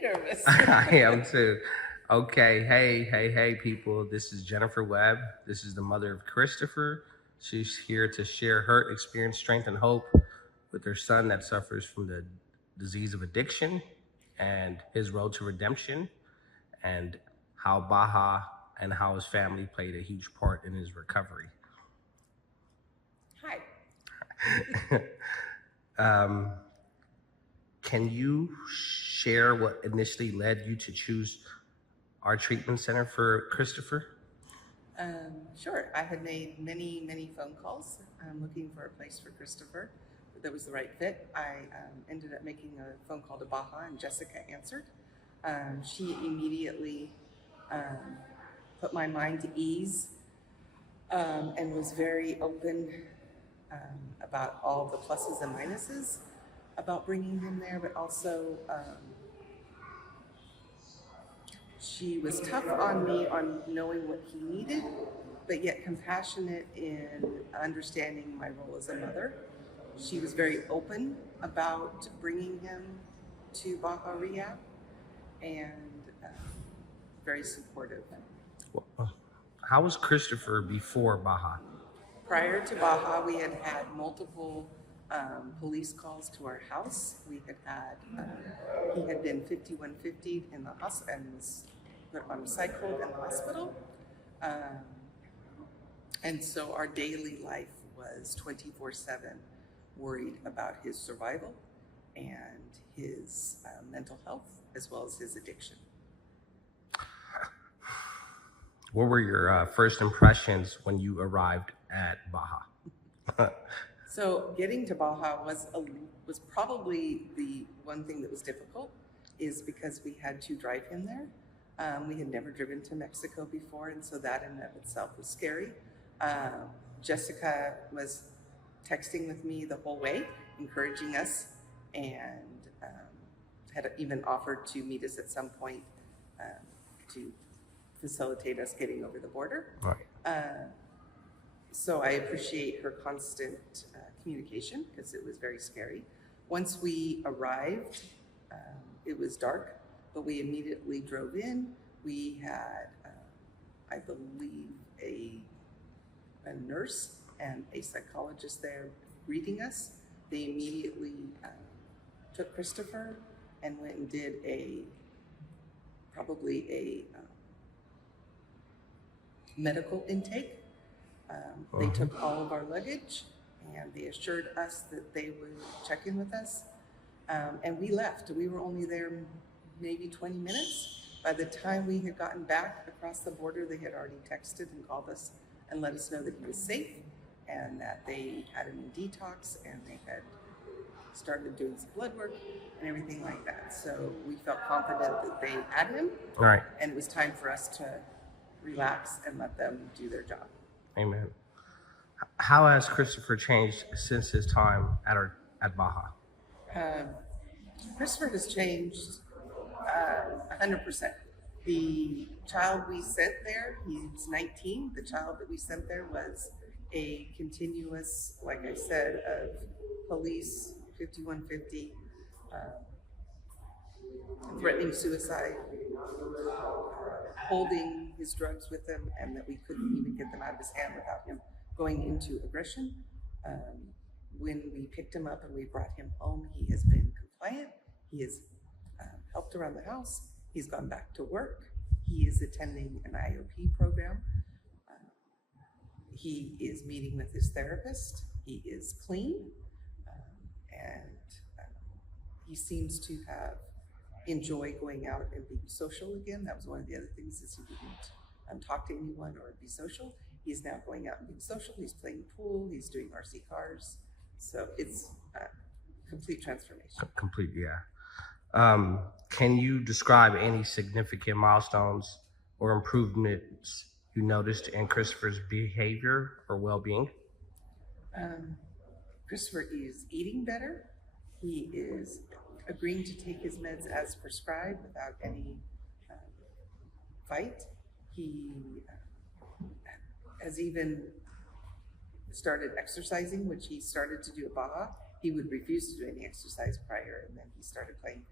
me nervous. I am too. Okay, hey, people. This is Jennifer Webb. This is the mother of Christopher. She's here to share her experience, strength, and hope with her son that suffers from the disease of addiction and his road to redemption, and how Baja and how his family played a huge part in his recovery. Hi. Can you share what initially led you to choose our treatment center for Christopher? Sure. I had made many phone calls looking for a place for Christopher that was the right fit. I ended up making a phone call to Baja, and Jessica answered. She immediately put my mind to ease and was very open about all the pluses and minuses about bringing him there, but also she was tough on me on knowing what he needed, but yet compassionate in understanding my role as a mother. She was very open about bringing him to Baja Rehab and very supportive. How was Christopher before Baja? Prior to Baja, we had had multiple police calls to our house. We had he had been 5150 in the hospital and was put on cycle in the hospital. And so our daily life was 24/7 worried about his survival and his mental health, as well as his addiction. What were your first impressions when you arrived at Baja? So getting to Baja was probably the one thing that was difficult, is because we had to drive him there. We had never driven to Mexico before, and so that in and of itself was scary. Jessica was texting with me the whole way, encouraging us, and had even offered to meet us at some point to facilitate us getting over the border. Right. So I appreciate her constant communication, because it was very scary. Once we arrived, it was dark, but we immediately drove in. We had, I believe, a nurse and a psychologist there greeting us. They immediately took Christopher and went and did probably a medical intake. They took all of our luggage, and they assured us that they would check in with us. And we left. We were only there maybe 20 minutes. By the time we had gotten back across the border, they had already texted and called us and let us know that he was safe and that they had him in detox, and they had started doing some blood work and everything like that. So we felt confident that they had him. Right. And it was time for us to relax and let them do their job. Amen. How has Christopher changed since his time at Baja? Christopher has changed 100%. The child we sent there, he's 19. The child that we sent there was a continuous, like I said, of police 5150, threatening suicide, holding his drugs with him, and that we couldn't even get them out of his hand without him going into aggression. When we picked him up and we brought him home, he has been compliant. He has helped around the house. He's gone back to work. He is attending an IOP program. He is meeting with his therapist. He is clean, and he seems to have enjoy going out and being social again. That was one of the other things, is he didn't talk to anyone or be social. He's now going out and being social. He's playing pool. He's doing RC cars. So it's a complete transformation. Complete, yeah. Can you describe any significant milestones or improvements you noticed in Christopher's behavior or well-being? Christopher is eating better. He is agreeing to take his meds as prescribed without any fight. He has even started exercising, which he started to do at Baja. He would refuse to do any exercise prior, and then he started playing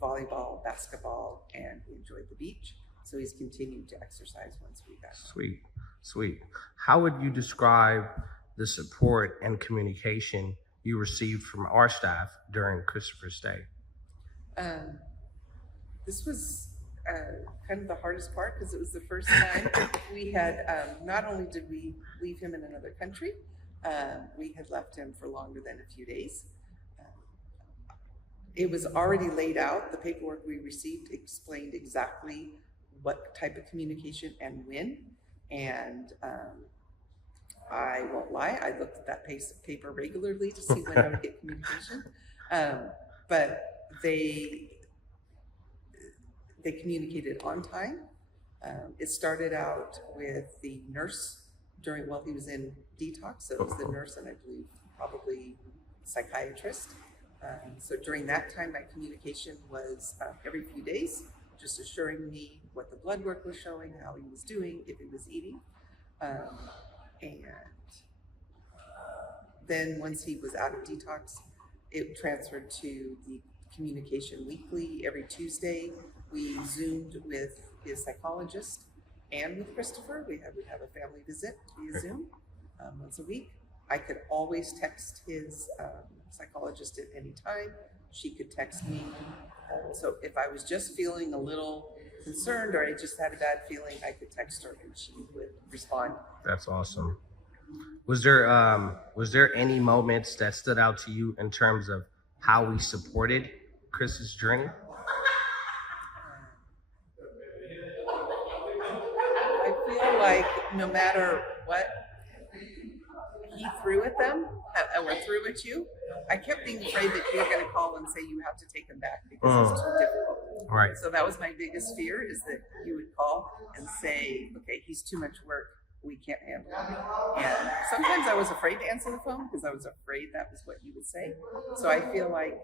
volleyball, basketball, and he enjoyed the beach. So he's continued to exercise once we got home. Sweet, sweet. How would you describe the support and communication you received from our staff during Christopher's stay? This was kind of the hardest part because it was the first time we had, not only did we leave him in another country, we had left him for longer than a few days. It was already laid out. The paperwork we received explained exactly what type of communication and when. And I won't lie, I looked at that paper regularly to see when I would get communication. But they communicated on time. It started out with the nurse while he was in detox. So it was the nurse and I believe probably psychiatrist. So during that time, my communication was every few days, just assuring me what the blood work was showing, how he was doing, if he was eating. And then once he was out of detox, it transferred to the communication weekly. Every Tuesday, we Zoomed with his psychologist and with Christopher. We would have a family visit via Zoom once a week. I could always text his psychologist at any time. She could text me. So if I was just feeling a little concerned or I just had a bad feeling, I could text her and she would respond. That's awesome. Was there any moments that stood out to you in terms of how we supported Chris's journey? I feel like no matter what he threw at them or threw at you, I kept being afraid that you were going to call and say you have to take him back because it's too difficult. Right. So that was my biggest fear, is that you would call and say, okay, he's too much work. We can't handle it. And sometimes I was afraid to answer the phone because I was afraid that was what you would say. So I feel like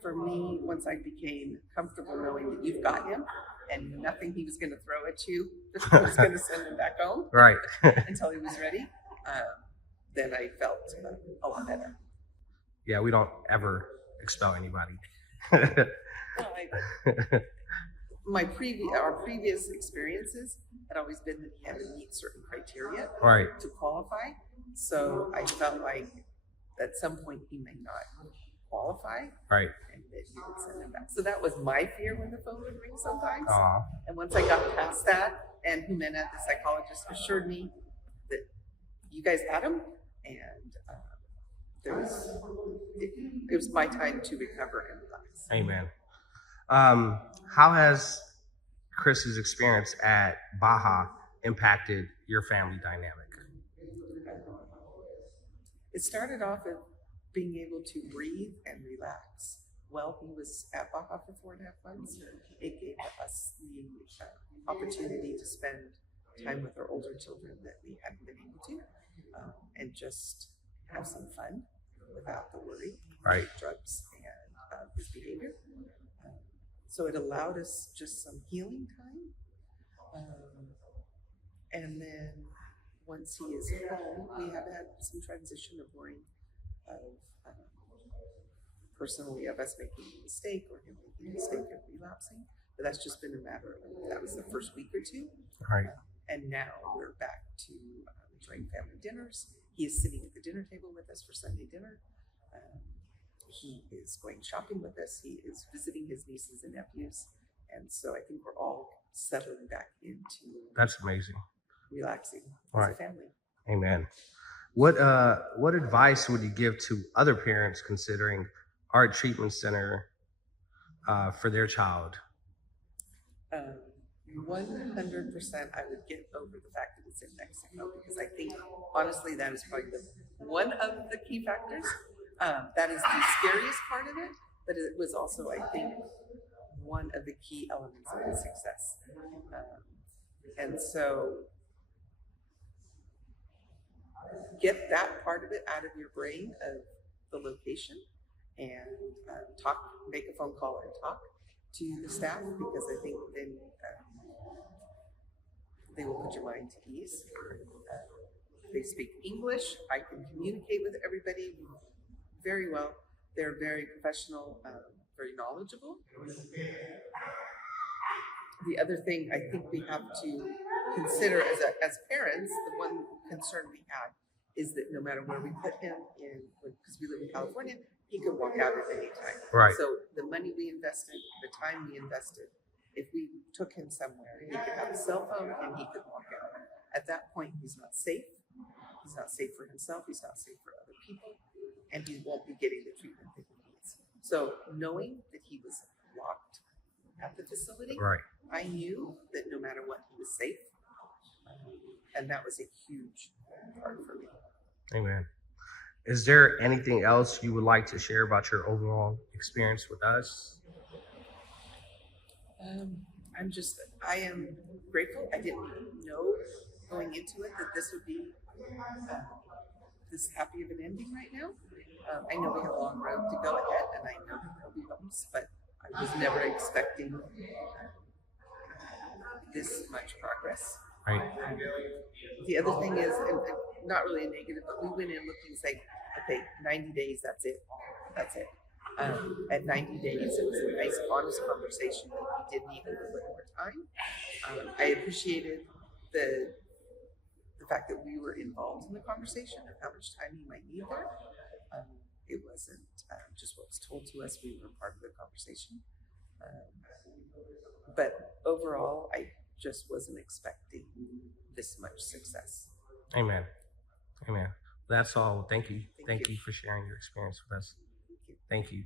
for me, once I became comfortable knowing that you've got him and nothing he was going to throw at you was going to send him back home Right. until he was ready, then I felt a lot better. Yeah, we don't ever expel anybody. Well, our previous experiences had always been that he had to meet certain criteria Right. to qualify. So I felt like at some point he may not qualify, Right. and that you would send him back. So that was my fear when the phone would ring sometimes. Aw. And once I got past that, and Jimena, the psychologist, assured me that you guys had him, and it was my time to recover and relax. Amen. How has Chris's experience at Baja impacted your family dynamic? It started off as being able to breathe and relax. While he was at Baja for 4.5 months, it gave us the opportunity to spend time with our older children that we hadn't been able to, and just have some fun without the worry Right. of drugs and his behavior. So it allowed us just some healing time. And then once he is home, we have had some transition of worrying of personally of us making a mistake or him making a mistake and relapsing. But that's just been a matter of, that was the first week or two. Right. And now we're back to enjoying family dinners. He is sitting at the dinner table with us for Sunday dinner. He is going shopping with us. He is visiting his nieces and nephews. And so I think we're all settling back into That's amazing. relaxing Right. as a family. Amen. What advice would you give to other parents considering our treatment center for their child? 100% I would get over the fact that it's in Mexico, because I think honestly that is probably one of the key factors. That is the scariest part of it, but it was also, I think, one of the key elements of his success. And so get that part of it out of your brain of the location, and make a phone call and talk to the staff, because I think then they will put your mind to ease. They speak English. I can communicate with everybody very well. They're very professional, very knowledgeable. The other thing I think we have to consider as parents, the one concern we had is that no matter where we put him in, because we live in California, he could walk out at any time. Right. So the money we invested, the time we invested, if we took him somewhere, he could have a cell phone and he could walk out. At that point, he's not safe. He's not safe for himself. He's not safe for other people, and he won't be getting the treatment that he needs. So knowing that he was locked at the facility, Right. I knew that no matter what, he was safe. And that was a huge part for me. Amen. Is there anything else you would like to share about your overall experience with us? I am grateful. I didn't know going into it that this would be this happy of an ending right now. I know we have a long road to go ahead, and I know that there'll be bumps, but I was never expecting this much progress. Right. The other thing is, and not really a negative, but we went in looking saying, okay, 90 days, that's it. That's it. At 90 days, it was a nice, honest conversation that he did need a little bit more time. I appreciated the fact that we were involved in the conversation and how much time he might need there. It wasn't just what was told to us. We were part of the conversation. But overall, I just wasn't expecting this much success. Amen. Amen. That's all. Thank you. Thank you for sharing your experience with us. Thank you.